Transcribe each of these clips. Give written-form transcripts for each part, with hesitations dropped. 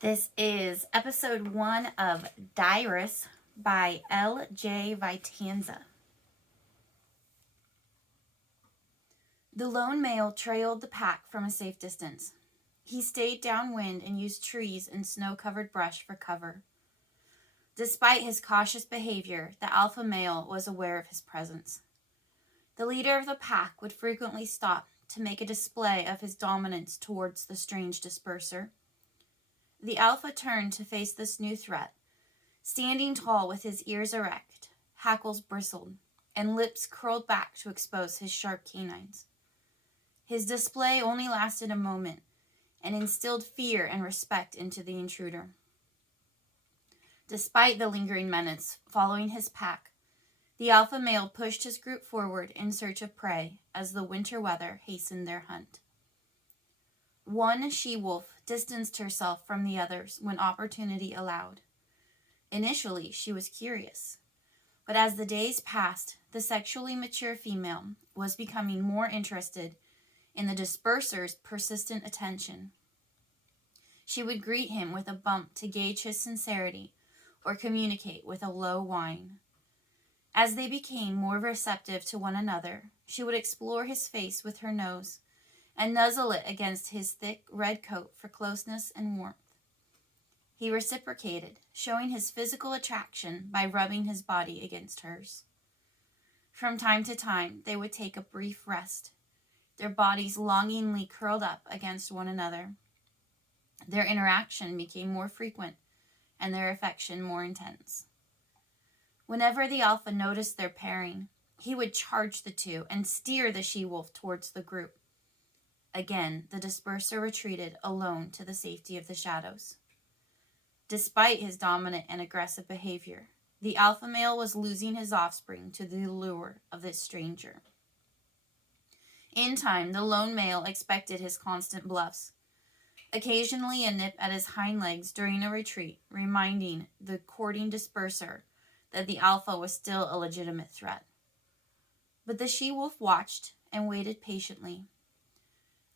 This is episode 1 of Dirus by L.J. Vitanza. The lone male trailed the pack from a safe distance. He stayed downwind and used trees and snow-covered brush for cover. Despite his cautious behavior, the alpha male was aware of his presence. The leader of the pack would frequently stop to make a display of his dominance towards the strange disperser. The alpha turned to face this new threat, standing tall with his ears erect, hackles bristled, and lips curled back to expose his sharp canines. His display only lasted a moment and instilled fear and respect into the intruder. Despite the lingering menace following his pack, the alpha male pushed his group forward in search of prey as the winter weather hastened their hunt. One she-wolf distanced herself from the others when opportunity allowed. Initially, she was curious, but as the days passed, the sexually mature female was becoming more interested in the disperser's persistent attention. She would greet him with a bump to gauge his sincerity or communicate with a low whine. As they became more receptive to one another, she would explore his face with her nose and nuzzle it against his thick red coat for closeness and warmth. He reciprocated, showing his physical attraction by rubbing his body against hers. From time to time, they would take a brief rest, their bodies longingly curled up against one another. Their interaction became more frequent, and their affection more intense. Whenever the alpha noticed their pairing, he would charge the two and steer the she-wolf towards the group. Again, the disperser retreated alone to the safety of the shadows. Despite his dominant and aggressive behavior, the alpha male was losing his offspring to the allure of this stranger. In time, the lone male expected his constant bluffs, occasionally a nip at his hind legs during a retreat, reminding the courting disperser that the alpha was still a legitimate threat. But the she-wolf watched and waited patiently.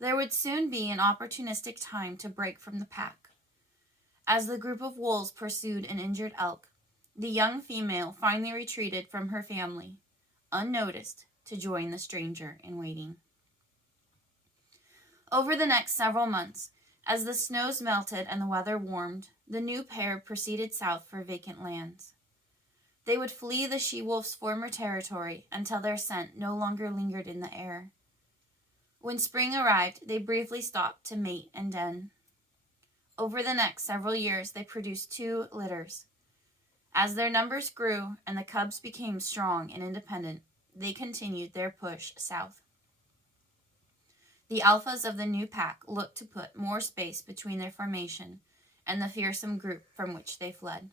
There would soon be an opportunistic time to break from the pack. As the group of wolves pursued an injured elk, the young female finally retreated from her family, unnoticed, to join the stranger in waiting. Over the next several months, as the snows melted and the weather warmed, the new pair proceeded south for vacant lands. They would flee the she-wolf's former territory until their scent no longer lingered in the air. When spring arrived, they briefly stopped to mate and den. Over the next several years, they produced 2 litters. As their numbers grew and the cubs became strong and independent, they continued their push south. The alphas of the new pack looked to put more space between their formation and the fearsome group from which they fled.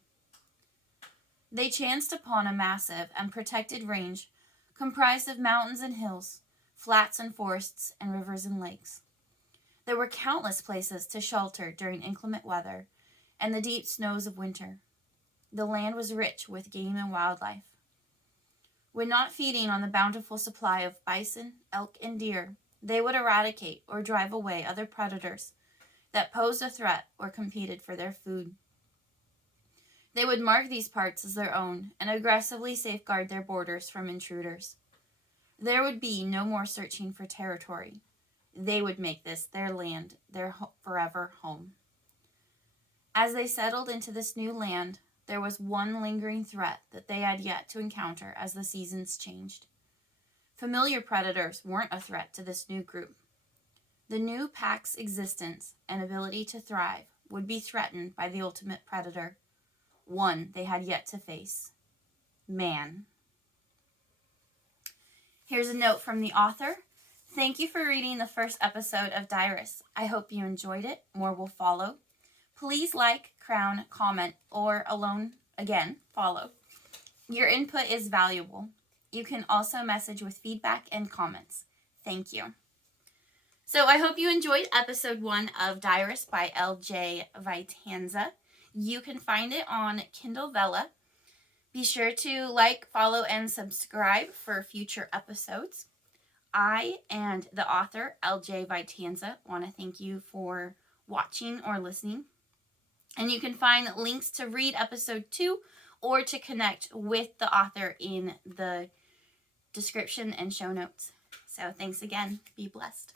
They chanced upon a massive and protected range comprised of mountains and hills, flats and forests, and rivers and lakes. There were countless places to shelter during inclement weather and the deep snows of winter. The land was rich with game and wildlife. When not feeding on the bountiful supply of bison, elk, and deer, they would eradicate or drive away other predators that posed a threat or competed for their food. They would mark these parts as their own and aggressively safeguard their borders from intruders. There would be no more searching for territory. They would make this their land, their forever home. As they settled into this new land, there was one lingering threat that they had yet to encounter as the seasons changed. Familiar predators weren't a threat to this new group. The new pack's existence and ability to thrive would be threatened by the ultimate predator, one they had yet to face: man. Here's a note from the author. Thank you for reading the first episode of Dirus. I hope you enjoyed it. More will follow. Please like, crown, comment, or follow. Your input is valuable. You can also message with feedback and comments. Thank you. So I hope you enjoyed episode 1 of Dirus by L.J. Vitanza. You can find it on Kindle Vella. Be sure to like, follow, and subscribe for future episodes. I and the author, L.J. Vitanza, want to thank you for watching or listening. And you can find links to read episode 2 or to connect with the author in the description and show notes. So thanks again. Be blessed.